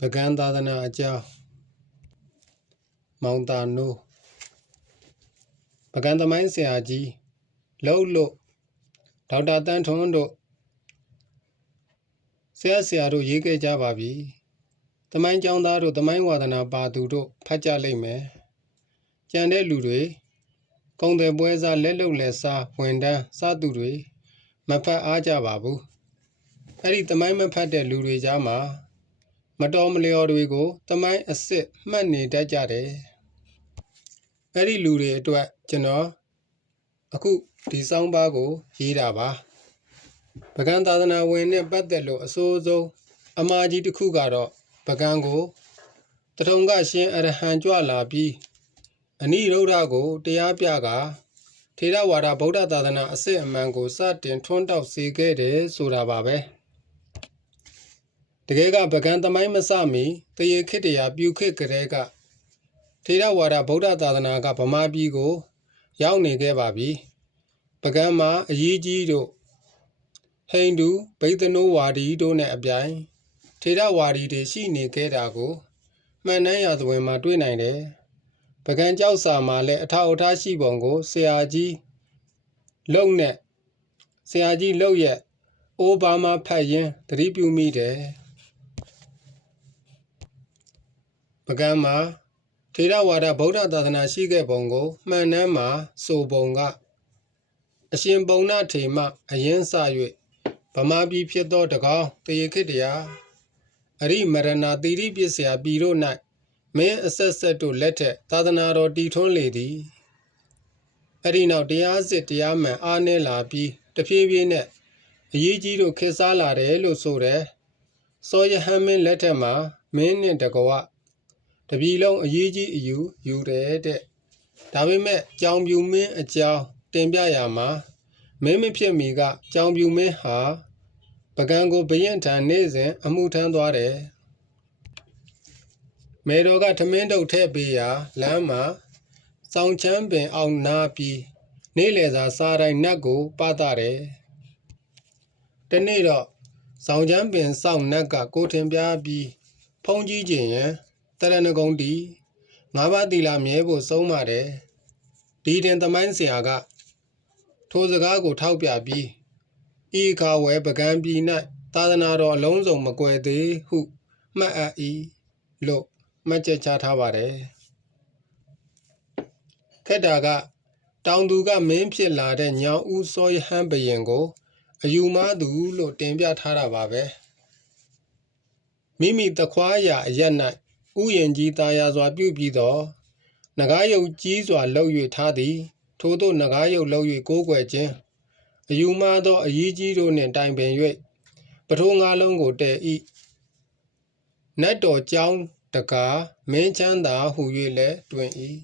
ပကံသာသနာအကြောင်းမောင်တာနိုးပကံသမိုင်းဆရာကြီးလှုပ်လို့ဒေါက်တာတန်းထွန်းတို့ဆရာတို့ရေးခဲ့ကြပါပြီသမိုင်းကျောင်းသားတို့သမိုင်းဝါဒနာပါသူတို့ဖတ်ကြလိမ့်မယ်ကြံတဲ့လူတွေကုံတယ်ပွဲစားလက်လုံလက်စားဝန်တန်းစားသူတွေမဖတ်အားကြပါဘူးအဲ့ဒီသမိုင်းမဖတ်တဲ့လူတွေကြားမှာမတော်မလျော်တွေကိုသမိုင်းအစ်စ်မှတ်နေတတ်ကြတယ်အဲ့ဒီလူတွေအတွက်ကျွန်တော်အခုဒီစောင်းပါးကိုရေးတာပါပကံသာသနာဝင်နဲ့ပတ်သက်လို့အစိုးဆုံးအမှားကြီးတစ်ခုကတော့ပကံကိုတထုံကရှင်အရဟံကြွလာပြီးအနိရုဒ္ဓကိုတရားပြကထေရဝါဒဗုဒ္ဓသာသနာအစစ်အမှန်ကိုစတင်ထွန်းတောက်စေခဲ့တယ်ဆိုတာပါပဲတကယ်ကပကံသမိုင်းမစမီတရေခေတ္တရာပြုခေတ်ကလေးကထေရဝါဒဗုဒ္ဓသာသနာကဗမာပြည်ကိုရောက်နေခဲ့ပါပြီပကံမှာအရေးကြီးတို့ဟိန္ဒူဗိဒ္ဓနိုးဝါဒီတို့နဲ့အပြိုင်ထေရဝါဒီတွေရှိနေခဲ့တာကိုမှန်တမ်းရာဇဝင်မှာတွေ့နိုင်တယ်ပကံကြောက်စာမှာလည်းအထောက်အထားရှိပုံကိုဆရာကြီးလုံရဲ့အိုဘားမားဖတ်ရင်းသတိပြုမိတယ်ပကံမှာထေရဝါဒဗုဒ္ဓသာသနာရှိခဲ့ပုံကိုမှန်တမ်းမှာဆိုပုံကအရှင်ပုံနာထေမအရင်စ၍ဗမာပြည်ဖြစ်သောတကောင်းတရေခေတ္တရာအရိမရဏသီရိပစ္စယပြည်တို့၌မင်းအဆက်ဆက်တို့လက်ထက်သာသနာတော်တည်ထွန်းလေသည်အဲ့ဒီနောက်တရားစစ်တရားမှန်အားနည်းလာပြီးတဖြည်းဖြည်းနဲ့အရေးကြီးတို့ခေတ်စားလာတယ်လို့ဆိုတယ်စောယဟန်မင်းလက်ထက်မှာမင်းနဲ့တကွတပြည်လုံးအရေးကြီးအယူတယ်တဲ့ဒါပေမဲ့ကြောင်ပြူမင်းအကြောင်းတင်ပြရမှာမင်းမဖြစ်မီကကြောင်ပြူမင်းဟာပကံကိုဘရင်ထံနေ့စဉ်အမှုထမ်းသွားတယ်မေတော်ကထမင်းတုပ်ထည့်ပေးရာလမ်းမှာစောင်းချမ်းပင်အောင်နာပြီးနေ့လယ်စာစားတိုင်းနတ်ကိုပသတယ်တနေ့တော့စောင်းချမ်းပင်စောင့်နတ်ကကိုထင်ပြပြီးဖုံးကြီးကျင်ရန်တရဏဂုံတီငါးပါးသီလမြဲဖို့ဆုံးမတယ်ဒီတင်သမိုင်းဆရာကထိုစကားကိုထောက်ပြပြီးဤခါဝဲပကံပြည်၌သာသနာတော်အလုံးစုံမကွယ်သေးဟုမှတ်အပ်၏လို့မှတ်ချက်ချထားပါတယ်ခက်တာကတောင်သူကမင်းဖြစ်လာတဲ့ညောင်ဦးစောယဟန်ဘရင်ကိုအယူမားသူလို့တင်ပြထားတာပါပဲမိမိတခွားရာအရက်၌ဥယျင်ကြီးသားရစွာပြုပြီးတော့နဂါးရုပ်ကြီးစွာလှုပ်၍ထားသည်ထို့သောနဂါးရုပ်လှုပ်၍ကိုးကွယ်ခြင်းအယူမားသောအရေးကြီးတို့နှင့်တိုင်ပင်၍ပထိုးငါးလုံးကိုတည်၏နတ်တော်ကြောင်းတကာမင်းချမ်းသာဟူ၍လည်းတွင်၏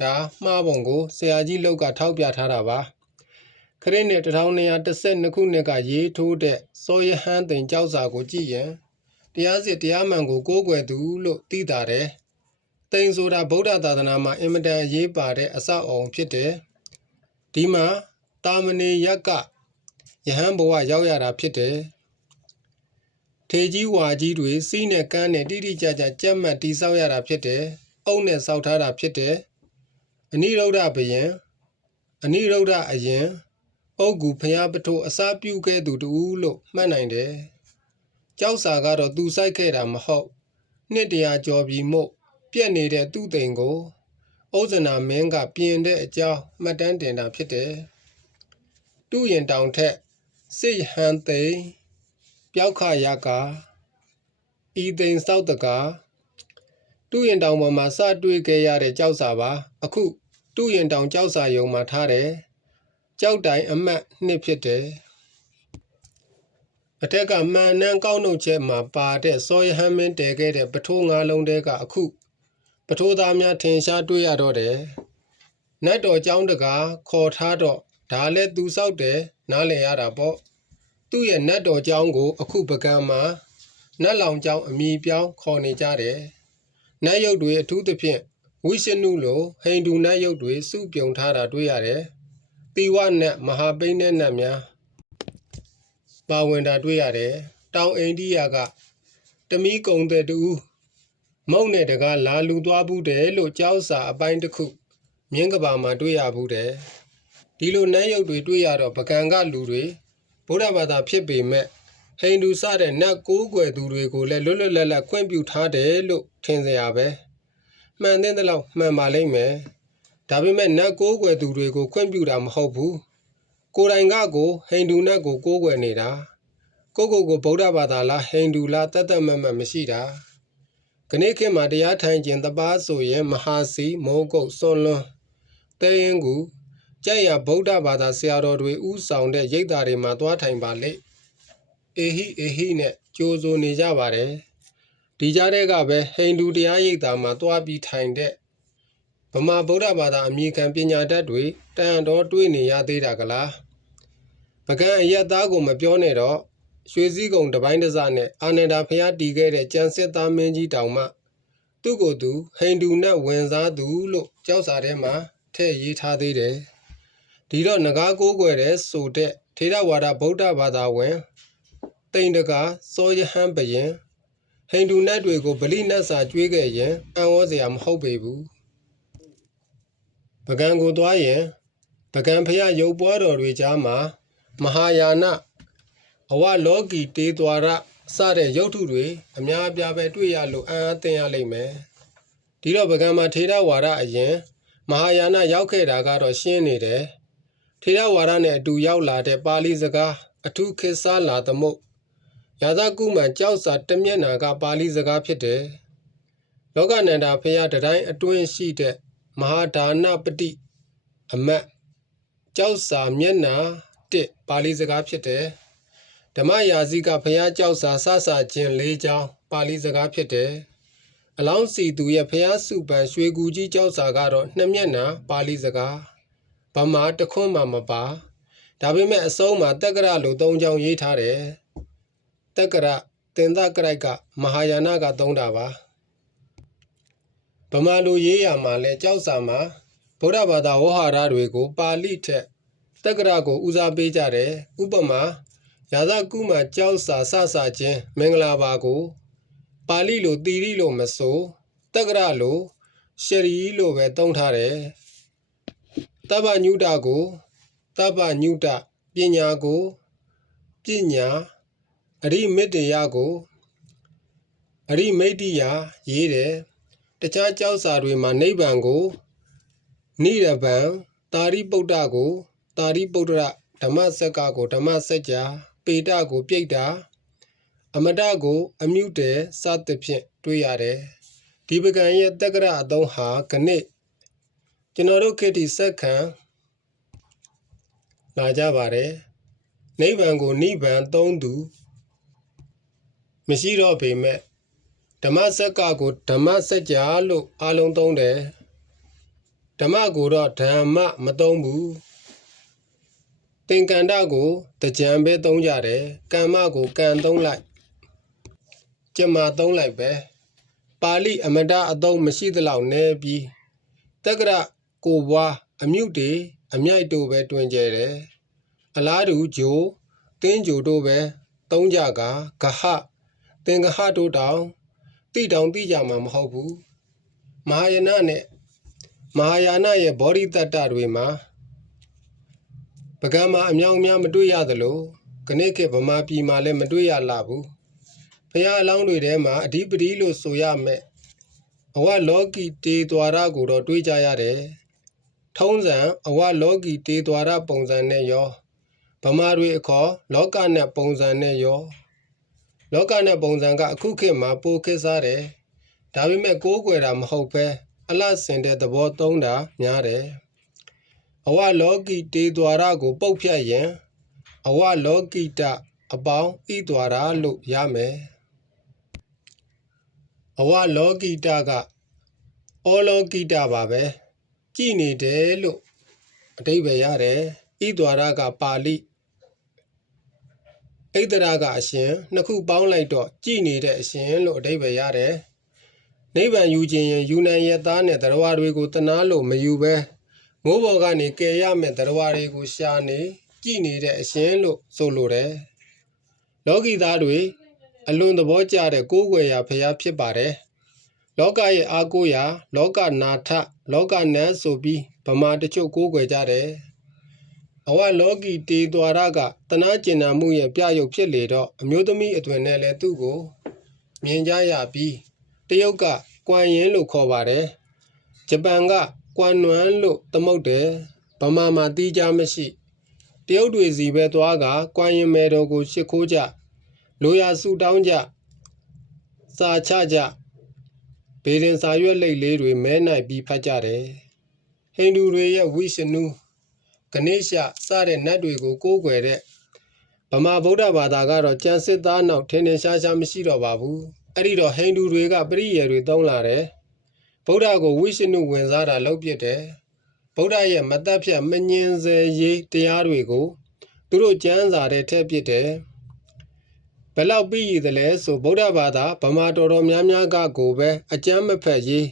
ဒါမှားပုံကိုဆရာကြီးလောက်ကထောက်ပြထားတာပါခရစ်နှစ်1212ခုနှစ်ကရေးထိုးတဲ့စောယဟန်သိန်ကြောက်စာကိုကြည့်ရင်တရားစစ်တရားမှန်ကိုကိုးကွယ်သူလို့သိတာတယ်သိန်ဆိုတာဗုဒ္ဓသာသနာမှာအင်မတန်အရေးပါတဲ့အဆောက်အအုံဖြစ်တယ်ဒီမှာတာမဏေယကယဟန်ဘဝရောက်ရတာဖြစ်တယ်ထေကြီးဝါကြီးတွေစီးနဲ့ကန်းနဲ့တိတိကျကျကြက်မှတ်တိဆောက်ရတာဖြစ်တယ်အုပ်နဲ့ဆောက်ထားတာဖြစ်တယ်အနိရုဒ္ဓဘယင်အနိရုဒ္ဓအရင်အုတ်ကူဖျားပထိုးအစာပြုခဲ့သူတူလို့မှတ်နိုင်တယ်ကြောက်စာကတော့သူစိုက်ခဲ့တာမဟုတ်နှစ်တရာကျော်ပြီမို့ပြက်နေတဲ့သူ့သိန်ကိုဥဇနာမင်းကပြင်တဲ့အကြောင်းမှတ်တမ်းတင်တာဖြစ်တယ်တူရင်တောင်ထက်စစ်ဟန်သိန်ပျောက်ခရကဤသိန်စောက်တကာတူရင်တောင်ပေါ်မှာစတွေ့ခဲ့ရတဲ့ကြောက်စာပါအခုတူရင်တောင်ကြောက်စာယုံမှာထားတယ်ကြောက်တိုင်အမှတ်နှစ်ဖြစ်တယ်အထက်ကမှန်နှန်းကောက်နှုတ်ချက်မှာပါတဲ့စောယဟန်မင်းတည်ခဲ့တဲ့ပထိုးငါးလုံးတဲကအခုပထိုးသားများထင်ရှားတွေ့ရတော့တယ်နတ်တော်ကျောင်းတကာခေါ်ထားတော့ဒါလည်းသူဆောက်တယ်နားလည်ရတာပေါ့သူ့ရဲ့နတ်တော်ကျောင်းကိုအခုပကံမှာနတ်လောင်ကျောင်းအမိပြောင်းခေါ်နေကြတယ်နတ်ရုပ်တွေအထူးသဖြင့်ဝိရှနုလိုဟိန္ဒူနတ်ရုပ်တွေစုပြုံထားတာတွေ့ရတယ်တိဝနတ်မဟာပိဏ္ဏနတ်များပါဝင်တာတွေ့ရတယ်တောင်အိန္ဒိယက တမီကုံတဲ့တူမုံနဲ့တကားလာလူသွားဘူးတယ်လို့ကြောက်စာအပိုင်းတစ်ခုမြင်းကဘာမှာတွေ့ရဘူးတယ်ဒီလိုနန်းရုပ်တွေတွေ့ရတော့ပကံကလူတွေဗုဒ္ဓဘာသာဖြစ်ပေမဲ့ဟိန္ဒူစတဲ့နတ်ကိုးကွယ်သူတွေကိုလည်းလွတ်လွတ်လပ်လပ်ခွင့်ပြုထားတယ်လို့ထင်စရာပဲမှန်တဲ့လောက်မှန်ပါလိမ့်မယ်ဒါပေမဲ့နတ်ကိုးကွယ်သူတွေကိုခွင့်ပြုတာမဟုတ်ဘူးကိုယ်တိုင်ကကိုဟိန္ဒူနတ်ကိုကိုးကွယ်နေတာကိုဗုဒ္ဓဘာသာလားဟိန္ဒူလားတတ်မတ်မရှိတာခဏခေတ်မှာတရားထိုင်ခြင်းတပားဆိုရင်မဟာစီမိုးကုတ်စွန်လွန်းတဲရင်ကူကြက်ရဗုဒ္ဓဘာသာဆရာတော်တွေဥဆောင်တဲ့ရိပ်သာတွေမှာသွားထိုင်ပါလေအေဟိနဲ့ကြိုးစိုးနေကြပါတယ်ဒီကြားထဲကပဲဟိန္ဒူတရားရိပ်သာမှာသွားပြီးထိုင်တဲ့ဗမာဗုဒ္ဓဘာသာအမိခံပညာတတ်တွေတန်တော်တွေးနေရသေးတာကလားပကံအရက်သားကိုမပြောနဲ့တော့ရွှေစည်းကုံတပိုင်းတစနဲ့အာနန္ဒာဖျားတီးခဲ့တဲ့ကျန်စစ်သားမင်းကြီးတောင်မှသူ့ကိုယ်သူဟိန္ဒူနဲ့ဝင်စားသူလို့ကြောက်စာထဲမှာထည့်ရေးထားသေးတယ်ဒီတော့ငကားကိုးကွယ်တဲ့ဆိုတဲ့ထေရဝါဒဗုဒ္ဓဘာသာဝင်တိန်တကာစောယဟန်ဘယင်ဟိန္ဒူနတ်တွေကိုဗလိနတ်စာကျွေးခဲ့ရင်အံ့ဩစရာမဟုတ်ပေဘူးပကံကိုသွားရင်ပကံဖျားရုပ်ပွားတော်တွေကြားမှာမဟာယာနအဝလောကီတေးသွာရစတဲ့ရုပ်ထုတွေအများအပြားပဲတွေ့ရလို့အံ့အားသင့်ရလိမ့်မယ်ဒီတော့ပကံမှာထေရဝါဒအရင်မဟာယာနရောက်ခဲ့တာကတော့ရှင်းနေတယ်ထေရဝါဒနဲ့အတူရောက်လာတဲ့ပါဠိစကားအထူးခေတ်စားလာသမို့ရာဇကုမှန်ကြောက်စာတမျက်နာကပါဠိစကားဖြစ်တယ်လောကနန္ဒာဖျားတတိုင်းအတွင်းရှိတဲ့မဟာဒါနပတိအမတ်ကြောက်စာမျက်နာ1ပါဠိစကားဖြစ်တယ်ဓမ္မရာဇိကဖျားကြောက်စာစခြင်း၄ချောင်းပါဠိစကားဖြစ်တယ်အလောင်းစီသူရဲ့ဖျားစုပန်ရွှေကူကြီးကြောက်စာကတော့2မျက်နှာပါဠိစကားဗမာတခွန်းမှမပါဒါပေမဲ့အစုံးမှာတက္ကရလို3ချောင်းရေးထားတယ်တက္ကရတင်သကရိုက်ကမဟာယာနကသုံးတာပါဗမာလိုရေးရမှာလဲကြောက်စာမှာဗုဒ္ဓဘာသာဝဟဟာရတွေကိုပါဠိထက်တက္ကရကိုဦးစားပေးကြတယ်ဥပမာရာဇကုမှကြောက်စာစခြင်းမင်္ဂလာပါကိုပါဠိလိုတိရိလိုမဆိုတက္ကရလိုရှရီလိုပဲသုံးထားတယ်တပ္ပညုတကိုတပ္ပညုတပညာကိုပညာအရိမတ္တယကိုအရိမိတ္တိယရေးတယ်တခြားကြောက်စာတွေမှာနိဗ္ဗာန်ကိုနိရဗံတာရိပုတ္တကိုတာရိပုတ္တရဓမ္မစက္ကကိုဓမ္မစကြာပေတကိုပြိတ္တာအမတကိုအမြုတေစသဖြင့်တွေ့ရတယ်ဒီပကံရဲ့တက္ကရအသုံးဟာခဏကျွန်တော်တို့ခေတ္တိစက္ခံလာကြပါတယ်နိဗ္ဗာန်ကိုနိဗ္ဗာန်သုံးသူမရှိတော့ပေမဲ့ဓမ္မစက္ကကိုဓမ္မစကြာလို့အားလုံးသုံးတယ်ဓမ္မကိုတော့ဓမ္မမသုံးဘူးသင်္ကန္တကိုတကြံပဲသုံးကြတယ်ကမ္မကိုကံသုံးလိုက်ကျမသုံးလိုက်ပဲပါဠိအမတအသုံးမရှိသလောက်နဲပြီးတက္ကရကိုဘွားအမြုတေအမြိုက်တို့ပဲတွင်ကျဲတယ်အလားတူဂျိုသင်းဂျိုတို့ပဲသုံးကြကဂဟသင်္ကဟတို့တောင်တိတောင်တိကြမှာမဟုတ်ဘူးမဟာယာနရဲ့ဘောဓိတတ္တတွေမှာပကံမှာအမြောင်များမတွေ့ရသလိုခဏခေတ်ဗမာပြည်မှာလည်းမတွေ့ရလာဘူးဖျားအလောင်းတွေထဲမှာအဓိပတိလို့ဆိုရမယ်အဝလောကီတေသွာရကိုတော့တွေးကြရတယ်ထုံးစံအဝလောကီတေသွာရပုံစံနဲ့ရောဗမာတွေအခေါ်လောကနဲ့ပုံစံနဲ့ရောလောကနဲ့ပုံစံကအခုခေတ်မှာပိုခေတ်စားတယ်ဒါပေမဲ့ကိုးကွယ်တာမဟုတ်ပဲအလတ်စင်တဲ့သဘောသုံးတာများတယ်အဝလောကီတေသွာရကိုပုတ်ဖြတ်ရင်အဝလောကိတအပေါင်းဤသွာရလို့ရမယ်အဝလောကိတကဩလောကိတပါပဲကြည်နေတယ်လို့အဓိပ္ပာယ်ရတယ်ဤသွာရကပါဠိဣတရကအရှင်နှစ်ခုပေါင်းလိုက်တော့ကြည်နေတဲ့အရှင်လို့အဓိပ္ပာယ်ရတယ်နိဗ္ဗာန်ယူခြင်းရင်ယူနိုင်ရသားနဲ့တရားတွေကိုတနာလို့မယူပဲမိုးပေါ်ကနေကယ်ရမယ့်တရားတွေကိုရှာနေကြည်နေတဲ့အရှင်လို့ဆိုလိုတယ်လောကီသားတွေ အလွန်သဘောကျတဲ့ကိုးကွယ်ရာဘုရားဖြစ်ပါတယ်လောကရဲ့အားကိုးရာလောကနာထလောကနတ်ဆိုပြီးဗမာတချို့ကိုးကွယ်ကြတယ်အဝလောကီတေသွာရကတနာကျင်နာမှုရဲ့ပြရုပ်ဖြစ်လေတော့အမျိုးသမီးအသွင်နဲ့လည်းသူ့ကိုမြင်ကြရပြီးတရုတ်ကကွမ်ရင်လို့ခေါ်ပါတယ်ဂျပန်ကကွမ်နွမ်လို့သမုတ်တယ်ဗမာမှာတီးကြမရှိတရုတ်တွေစီပဲသွားကကွမ်ရင်မယ်တော်ကိုရှ िख ိုးကြလိုရာဆူတောင်းကြစာချကြဘေဒင်စာရွက်လိပ်လေးတွေမဲနိုင်ပြီးဖတ်ကြတယ်ဟိန္ဒူတွေရဲ့ဝိရှနုဂဏေရှစတဲ့နတ်တွေကိုကိုးကွယ်တဲ့ဗမာဗုဒ္ဓဘာသာကတော့ကျန်စစ်သားနောက်ထင်ထင်ရှားရှားမရှိတော့ပါဘူးအဲ့ဒီတော့ဟိန္ဒူတွေကပရိယေတွေသုံးလာတယ်ဗုဒ္ဓကိုဝိရှနုဝင်စားတာလုပ်ပြတယ်ဗုဒ္ဓရဲ့မတတ်ဖြတ်မငြင်းစေရေးတရားတွေကိုသူတို့ကျမ်းစာထဲထည့်ပစ်တယ်ဘယ်လောက်ပြီးရည်သလဲဆိုဗုဒ္ဓဘာသာဗမာတော်တော်များများကကိုပဲအကျမ်းမဖက်ရေး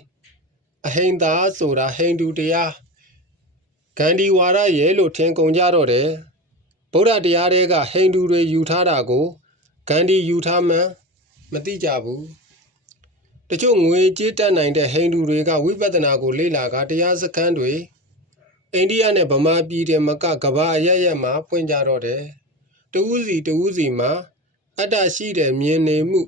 အဟိန္တာဆိုတာဟိန္ဒူတရားဂန္ဒီဝါဒရဲ့လို့ထင်ကုန်ကြတော့တယ်ဗုဒ္ဓတရားတွေကဟိန္ဒူတွေယူထားတာကိုဂန္ဒီယူထားမှန်းမသိကြဘူးတချို့ငွေကြေးတတ်နိုင်တဲ့ဟိန္ဒူတွေကဝိပဿနာကိုလေ့လာကတရားစခန်းတွေအိန္ဒိယနဲ့ဗမာပြည်တွေမကကဘာအရရက်မှာဖွင့်ကြတော့တယ်တဦးစီမှာအတ္တရှိတဲ့မြင်နေမှု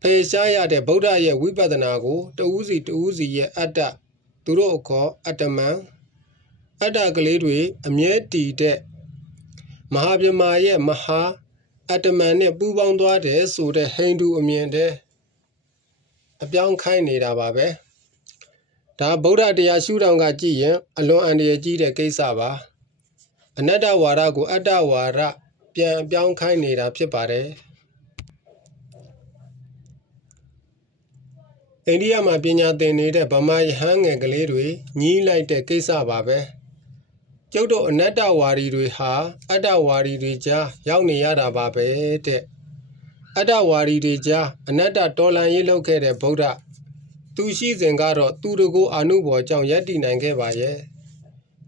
ဖေရှားရတဲ့ဗုဒ္ဓရဲ့ဝိပဿနာကိုတဦးစီရဲ့အတ္တသူတို့အခေါ်အတ္တမံအတ္တကလေးတွေအမြဲတည်တဲ့မဟာဗြဟ္မာရဲ့မဟာအတ္တမံနဲ့ပူးပေါင်းသွားတယ်ဆိုတဲ့ဟိန္ဒူအမြင်တဲ့အပြောင်းခိုင်းနေတာပါပဲဒါဗုဒ္ဓတရားရှုထောင့်ကကြည့်ရင်အလွန်အန္တရာယ်ကြီးတဲ့ကိစ္စပါအနတ္တဝါဒကိုအတ္တဝါဒပြန်အပြောင်းခိုင်းနေတာဖြစ်ပါတယ်အိန္ဒိယမှာပညာသင်နေတဲ့ဗမာယဟန်ငယ်ကလေးတွေညီးလိုက်တဲ့ကိစ္စပါပဲကျုပ်တို့အနတ္တဝါဒီတွေဟာအတ္တဝါဒီတွေကြားရောက်နေရတာပါပဲတဲ့အတ္တဝါဒီတွေကြားအနတ္တတော်လှန်ရေးလုပ်ခဲ့တဲ့ဗုဒ္ဓသူရှိစဉ်ကတော့သူတကူအာနုဘော်ကြောင့်ယက်တည်နိုင်ခဲ့ပါရဲ့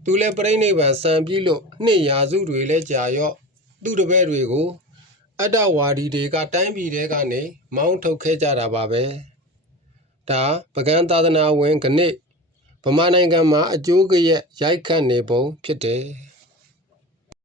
သူလည်းပြိဋိဘံစံပြီးလို့နှစ်ရာစုတွေလဲကြာရော့သူတပည့်တွေကိုအတ္တဝါဒီတွေကတိုင်းပြည်တွေကနေမောင်းထုတ်ခဲ့ကြတာပါပဲဒါပကံသာသနာဝင်ကနေ့ဗမာနိုင်ငံမှာအကျိုးကရက်ရိုက်ခတ်နေပုံဖြစ်တယ်